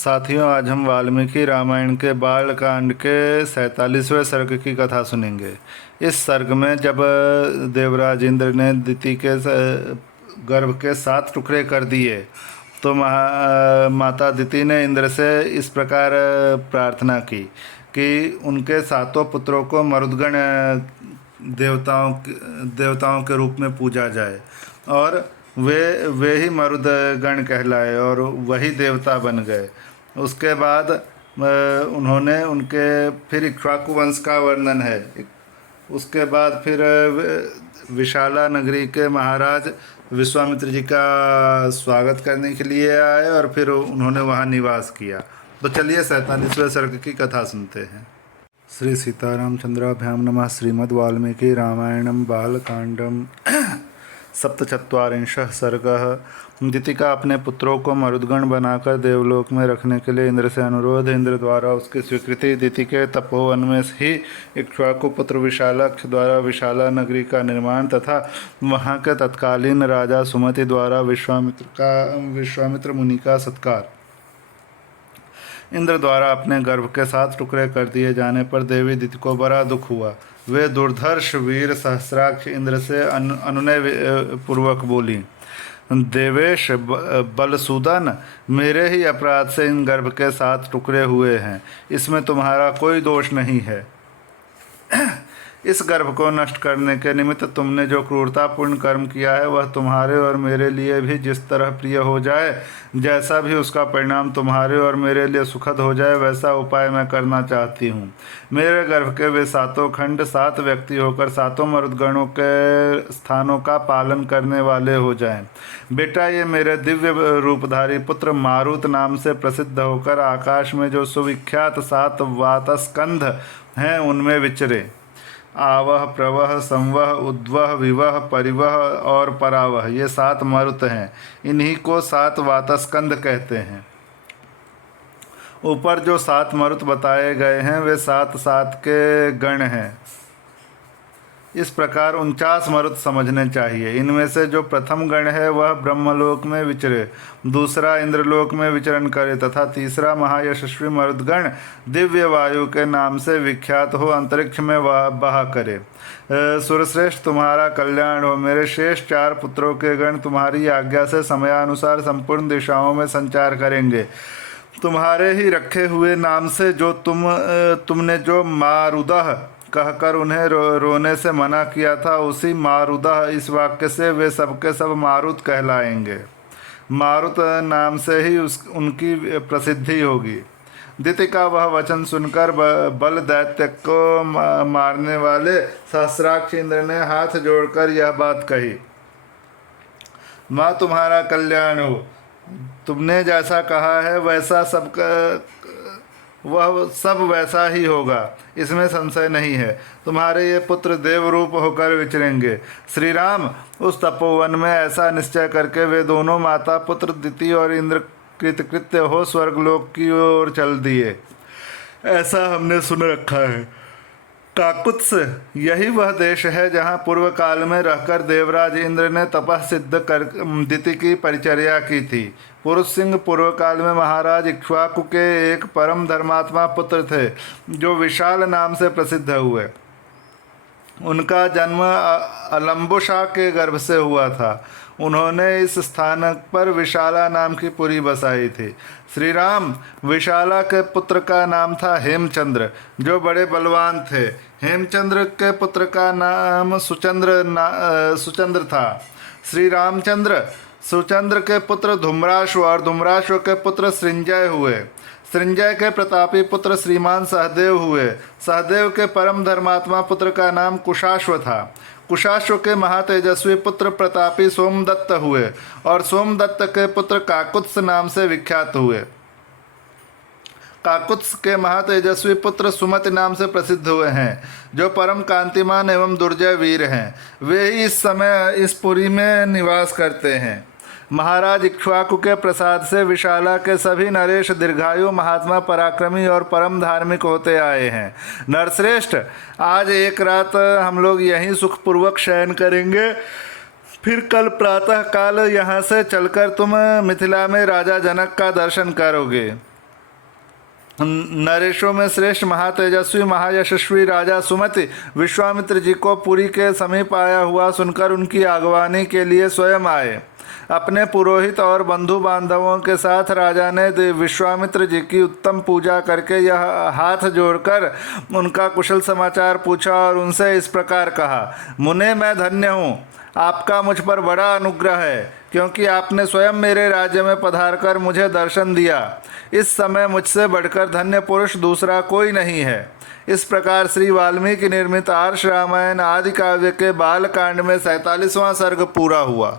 साथियों, आज हम वाल्मीकि रामायण के बालकांड के 47वें सर्ग की कथा सुनेंगे। इस सर्ग में जब देवराज इंद्र ने दिति के गर्भ के 7 टुकड़े कर दिए तो माता दिति ने इंद्र से इस प्रकार प्रार्थना की कि उनके 7 पुत्रों को मरुदगण देवताओं के रूप में पूजा जाए और वे ही मरुदगण कहलाए और वही देवता बन गए। उसके बाद उन्होंने उनके फिर इक्ष्वाकु वंश का वर्णन है। उसके बाद फिर विशाला नगरी के महाराज विश्वामित्र जी का स्वागत करने के लिए आए और फिर उन्होंने वहाँ निवास किया। तो चलिए 47वें सर्ग की कथा सुनते हैं। श्री सीतारामचंद्राभ्याम नमः। श्रीमद् वाल्मीकि रामायणं बालकांडम सप्तचत्वारिंशः सर्गः। दिति का अपने पुत्रों को मरुदगण बनाकर देवलोक में रखने के लिए इंद्र से अनुरोध। इंद्र द्वारा उसकी स्वीकृति। दिति के तपोवन में ही इक्ष्वाकु पुत्र विशालाक्ष द्वारा विशाला नगरी का निर्माण तथा वहाँ के तत्कालीन राजा सुमति द्वारा विश्वामित्र मुनि का सत्कार। इंद्र द्वारा अपने गर्भ के 7 टुकड़े कर दिए जाने पर देवी दिति को बड़ा दुख हुआ। वे दुर्धर्ष वीर सहस्राक्ष इंद्र से अनुनय पूर्वक बोली, देवेश बलसूदन, मेरे ही अपराध से इन गर्भ के 7 टुकड़े हुए हैं, इसमें तुम्हारा कोई दोष नहीं है। इस गर्भ को नष्ट करने के निमित्त तुमने जो क्रूरतापूर्ण कर्म किया है वह तुम्हारे और मेरे लिए भी जिस तरह प्रिय हो जाए, जैसा भी उसका परिणाम तुम्हारे और मेरे लिए सुखद हो जाए, वैसा उपाय मैं करना चाहती हूँ। मेरे गर्भ के वे 7 खंड 7 व्यक्ति होकर 7 मरुदगणों के स्थानों का पालन करने वाले हो जाएं। बेटा, ये मेरे दिव्य रूपधारी पुत्र मारुत नाम से प्रसिद्ध होकर आकाश में जो सुविख्यात 7 वातस्कंध हैं उनमें विचरे। आवह, प्रवह, संवह, उद्वह, विवह, परिवह और परावह, ये 7 मरुत हैं। इन्हीं को 7 वातस्कंध कहते हैं। ऊपर जो 7 मरुत बताए गए हैं वे 7 के गण हैं। इस प्रकार 49 मरुत समझने चाहिए। इनमें से जो प्रथम गण है वह ब्रह्मलोक में विचरे, दूसरा इंद्रलोक में विचरण करे तथा तीसरा महायशस्वी मरुदगण दिव्य वायु के नाम से विख्यात हो अंतरिक्ष में बहा करे। सुरश्रेष्ठ, तुम्हारा कल्याण हो। मेरे शेष 4 पुत्रों के गण तुम्हारी आज्ञा से समयानुसार संपूर्ण दिशाओं में संचार करेंगे। तुम्हारे ही रखे हुए नाम से जो तुमने जो मारुदह कहकर उन्हें रोने से मना किया था, उसी मारुदह इस वाक्य से वे सबके सब मारुत कहलाएंगे। मारुत नाम से ही उनकी प्रसिद्धि होगी। दिति का वह वचन सुनकर बल दैत्य को मारने वाले सहस्राक्ष इंद्र ने हाथ जोड़कर यह बात कही, माँ तुम्हारा कल्याण हो। तुमने जैसा कहा है वैसा वह सब वैसा ही होगा, इसमें संशय नहीं है। तुम्हारे ये पुत्र देवरूप होकर विचरेंगे। श्री राम उस तपोवन में ऐसा निश्चय करके वे दोनों माता पुत्र दिति और इंद्र कृतकृत्य हो स्वर्गलोक की ओर चल दिए, ऐसा हमने सुन रखा है। काकुत्स यही वह देश है जहाँ पूर्व काल में रहकर देवराज इंद्र ने तपः सिद्ध कर दिति की परिचर्या की थी। पुरुष सिंह पूर्व काल में महाराज इक्ष्वाकु के एक परम धर्मात्मा पुत्र थे जो विशाल नाम से प्रसिद्ध हुए। उनका जन्म अलम्बुशा के गर्भ से हुआ था। उन्होंने इस स्थान पर विशाला नाम की पुरी बसाई थी। श्री राम विशाला के पुत्र का नाम था हेमचंद्र, जो बड़े बलवान थे। हेमचंद्र के पुत्र का नाम सुचंद्र था। श्री रामचंद्र सुचंद्र के पुत्र धूम्राश्व और धूम्राश्व के पुत्र सृंजय हुए। सृंजय के प्रतापी पुत्र श्रीमान सहदेव हुए। सहदेव के परम धर्मात्मा पुत्र का नाम कुशाश्व था। कुशाश्व के महातेजस्वी पुत्र प्रतापी सोमदत्त हुए और सोमदत्त के पुत्र काकुत्स नाम से विख्यात हुए। काकुत्स के महातेजस्वी पुत्र सुमति नाम से प्रसिद्ध हुए हैं, जो परम कांतिमान एवं दुर्जय वीर हैं। वे ही इस समय इस पुरी में निवास करते हैं। महाराज इक्ष्वाकु के प्रसाद से विशाला के सभी नरेश दीर्घायु, महात्मा, पराक्रमी और परम धार्मिक होते आए हैं। नरश्रेष्ठ, आज एक रात हम लोग यहीं सुखपूर्वक शयन करेंगे। फिर कल प्रातः काल यहाँ से चलकर तुम मिथिला में राजा जनक का दर्शन करोगे। नरेशों में श्रेष्ठ महातेजस्वी महायशस्वी राजा सुमति विश्वामित्र जी को पुरी के समीप आया हुआ सुनकर उनकी आगवानी के लिए स्वयं आए। अपने पुरोहित और बंधु बांधवों के साथ राजा ने विश्वामित्र जी की उत्तम पूजा करके यह हाथ जोड़कर उनका कुशल समाचार पूछा और उनसे इस प्रकार कहा, मुने मैं धन्य हूँ, आपका मुझ पर बड़ा अनुग्रह है, क्योंकि आपने स्वयं मेरे राज्य में पधारकर मुझे दर्शन दिया। इस समय मुझसे बढ़कर धन्य पुरुष दूसरा कोई नहीं है। इस प्रकार श्री वाल्मीकि निर्मित आर्ष रामायण आदि काव्य के बाल कांड में 47वां सर्ग पूरा हुआ।